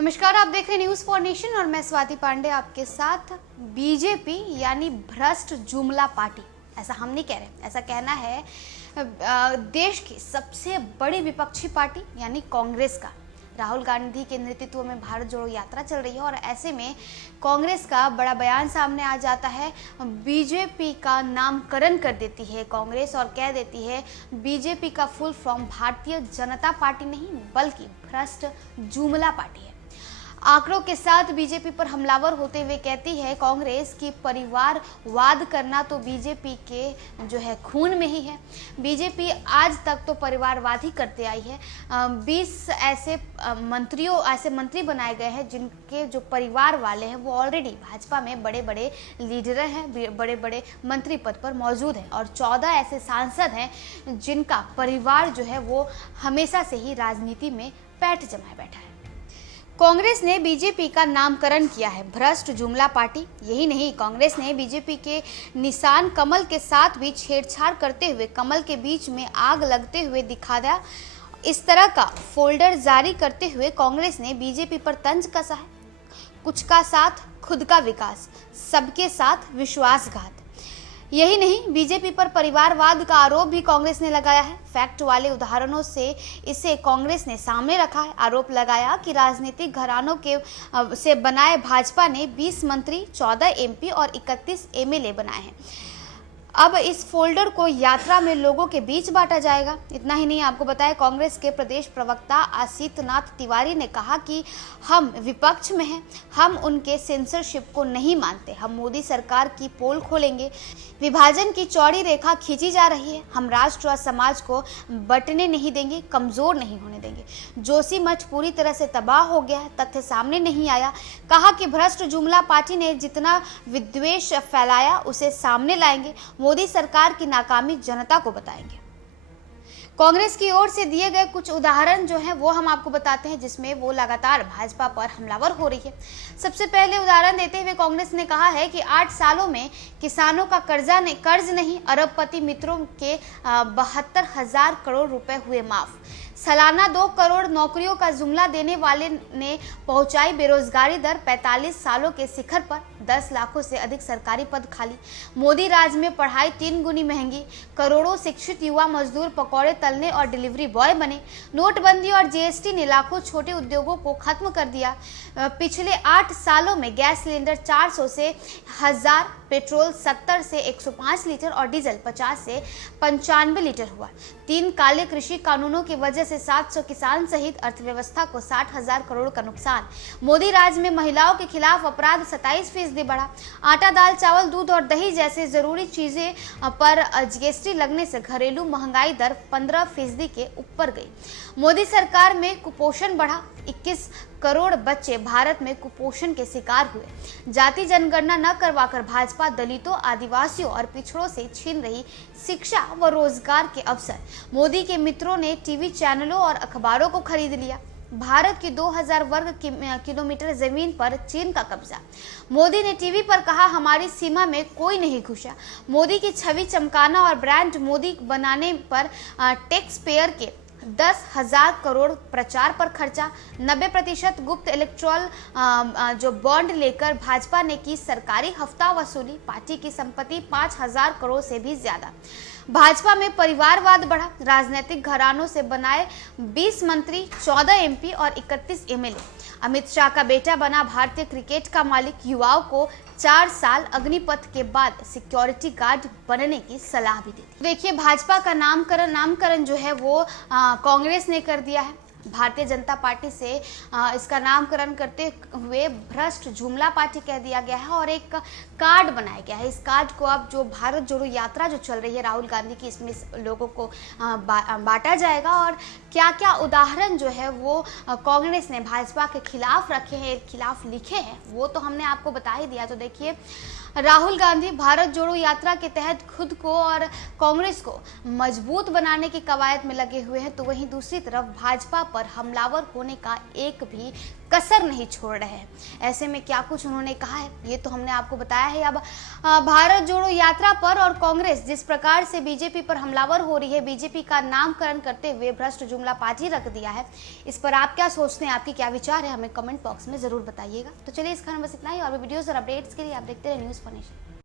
नमस्कार, आप देख रहे हैं न्यूज फॉर नेशन और मैं स्वाति पांडे आपके साथ। बीजेपी यानी भ्रष्ट जुमला पार्टी, ऐसा हम नहीं कह रहे, ऐसा कहना है देश की सबसे बड़ी विपक्षी पार्टी यानी कांग्रेस का। राहुल गांधी के नेतृत्व में भारत जोड़ो यात्रा चल रही है और ऐसे में कांग्रेस का बड़ा बयान सामने आ जाता है। बीजेपी का नामकरण कर देती है कांग्रेस और कह देती है बीजेपी का full form Bharatiya Janata party नहीं बल्कि भ्रष्ट जुमला पार्टी है। आंकड़ों के साथ बीजेपी पर हमलावर होते हुए कहती है कांग्रेस की परिवारवाद करना तो बीजेपी के जो है खून में ही है। बीजेपी आज तक तो परिवारवाद ही करते आई है। 20 ऐसे मंत्री बनाए गए हैं जिनके जो परिवार वाले हैं वो ऑलरेडी भाजपा में बड़े बड़े लीडर हैं, बड़े बड़े मंत्री पद पर मौजूद हैं और 14 ऐसे सांसद हैं जिनका परिवार जो है वो हमेशा से ही राजनीति में पैठ जमाए बैठा है। कांग्रेस ने बीजेपी का नामकरण किया है भ्रष्ट जुमला पार्टी। यही नहीं, कांग्रेस ने बीजेपी के निशान कमल के साथ भी छेड़छाड़ करते हुए कमल के बीच में आग लगते हुए दिखा दिया। इस तरह का फोल्डर जारी करते हुए कांग्रेस ने बीजेपी पर तंज कसा है। कुछ का साथ खुद का विकास, सबके साथ विश्वासघात। यही नहीं, बीजेपी पर परिवारवाद का आरोप भी कांग्रेस ने लगाया है। फैक्ट वाले उदाहरणों से इसे कांग्रेस ने सामने रखा है। आरोप लगाया कि राजनीतिक घरानों के से बनाए भाजपा ने 20 मंत्री, 14 एमपी और 31 एमएलए बनाए हैं। अब इस फोल्डर को यात्रा में लोगों के बीच बांटा जाएगा। इतना ही नहीं, आपको बताया कांग्रेस के प्रदेश प्रवक्ता आशीत नाथ तिवारी ने कहा कि हम विपक्ष में हैं, हम उनके सेंसरशिप को नहीं मानते, हम मोदी सरकार की पोल खोलेंगे। विभाजन की चौड़ी रेखा खींची जा रही है, हम राष्ट्र और समाज को बंटने नहीं देंगे, कमजोर नहीं होने देंगे। जोशी मठ पूरी तरह से तबाह हो गया है, तथ्य सामने नहीं आया। कहा कि भ्रष्ट जुमला पार्टी ने जितना विद्वेष फैलाया उसे सामने लाएंगे, मोदी सरकार की नाकामी जनता को बताएंगे। कांग्रेस की ओर से दिए गए कुछ उदाहरण जो हैं वो हम आपको बताते हैं जिसमें वो लगातार भाजपा पर हमलावर हो रही है। सबसे पहले उदाहरण देते हुए कांग्रेस ने कहा है कि 8 सालों में किसानों का कर्ज नहीं, अरबपति मित्रों के 72,000 करोड़ रुपए हुए माफ। सालाना 2 करोड़ नौकरियों का जुमला देने वाले ने पहुंचाई बेरोजगारी दर 45 सालों के शिखर पर, 10 लाखों से अधिक सरकारी पद खाली। मोदी राज में पढ़ाई 3 गुनी महंगी, करोड़ों शिक्षित युवा मजदूर पकौड़े तलने और डिलीवरी बॉय बने। नोटबंदी और जीएसटी ने लाखों छोटे उद्योगों को खत्म कर दिया। पिछले 8 सालों में गैस सिलेंडर 400 से 1000, पेट्रोल 70 से 105 लीटर और डीजल 50 से 95 लीटर हुआ। 3 काले कृषि कानूनों की वजह से 700 किसान सहित अर्थव्यवस्था को 60,000 करोड़ का नुकसान। मोदी राज में महिलाओं के खिलाफ अपराध 27% बढ़ा। आटा, दाल, चावल, दूध और दही जैसे जरूरी चीजें पर जीएसटी लगने से घरेलू महंगाई दर 15% के ऊपर गई। मोदी सरकार में कुपोषण बढ़ा, 21 करोड़ बच्चे भारत में कुपोषण के शिकार हुए। जाति जनगणना न करवाकर भाजपा दलितों, आदिवासियों और पिछड़ों से छीन रही शिक्षा व रोजगार के अवसर। मोदी के मित्रों ने टीवी चैनलों और अखबारों को खरीद लिया। भारत की 2000 वर्ग किलोमीटर जमीन पर चीन का कब्जा। मोदी ने टीवी पर कहा हमारी सीमा में कोई नहीं घुसा। मोदी की छवि चमकाना और ब्रांड मोदी बनाने पर टैक्स पेयर के 10,000 करोड़ प्रचार पर खर्चा। 90% गुप्त इलेक्ट्रल जो बॉन्ड लेकर भाजपा ने की सरकारी हफ्ता वसूली। पार्टी की संपत्ति 5,000 करोड़ से भी ज्यादा। भाजपा में परिवारवाद बढ़ा। राजनीतिक घरानों से बनाए 20 मंत्री, 14 एमपी और 31 एमएलए। अमित शाह का बेटा बना भारतीय क्रिकेट का मालिक। युवाओं को 4 साल अग्निपथ के बाद सिक्योरिटी गार्ड बनने की सलाह भी दी। देखिए, भाजपा का नामकरण जो है वो कांग्रेस ने कर दिया है। भारतीय जनता पार्टी से इसका नामकरण करते हुए भ्रष्ट जुमला पार्टी कह दिया गया है और एक कार्ड बनाया गया है। इस कार्ड को अब जो भारत जोड़ो यात्रा जो चल रही है राहुल गांधी की, इसमें लोगों को बांटा जाएगा और क्या क्या उदाहरण जो है वो कांग्रेस ने भाजपा के खिलाफ रखे हैं, खिलाफ लिखे हैं, वो तो हमने आपको बता ही दिया। तो देखिए, राहुल गांधी भारत जोड़ो यात्रा के तहत खुद को और कांग्रेस को मजबूत बनाने की कवायद में लगे हुए हैं, तो वहीं दूसरी तरफ भाजपा पर हमलावर होने का एक भी कसर नहीं छोड़ रहे हैं। ऐसे में क्या कुछ उन्होंने कहा है ये तो हमने आपको बताया है। अब भारत जोड़ो यात्रा पर और कांग्रेस जिस प्रकार से बीजेपी पर हमलावर हो रही है, बीजेपी का नामकरण करते हुए भ्रष्ट जुमला पार्टी रख दिया है, इस पर आप क्या सोचते हैं, आपके क्या विचार है, हमें कमेंट बॉक्स में जरूर बताइएगा। तो चलिए इस खबर में बस इतना ही, और भी वीडियोस और अपडेट्स के लिए आप देखते रहे न्यूज़ फॉर नेशन।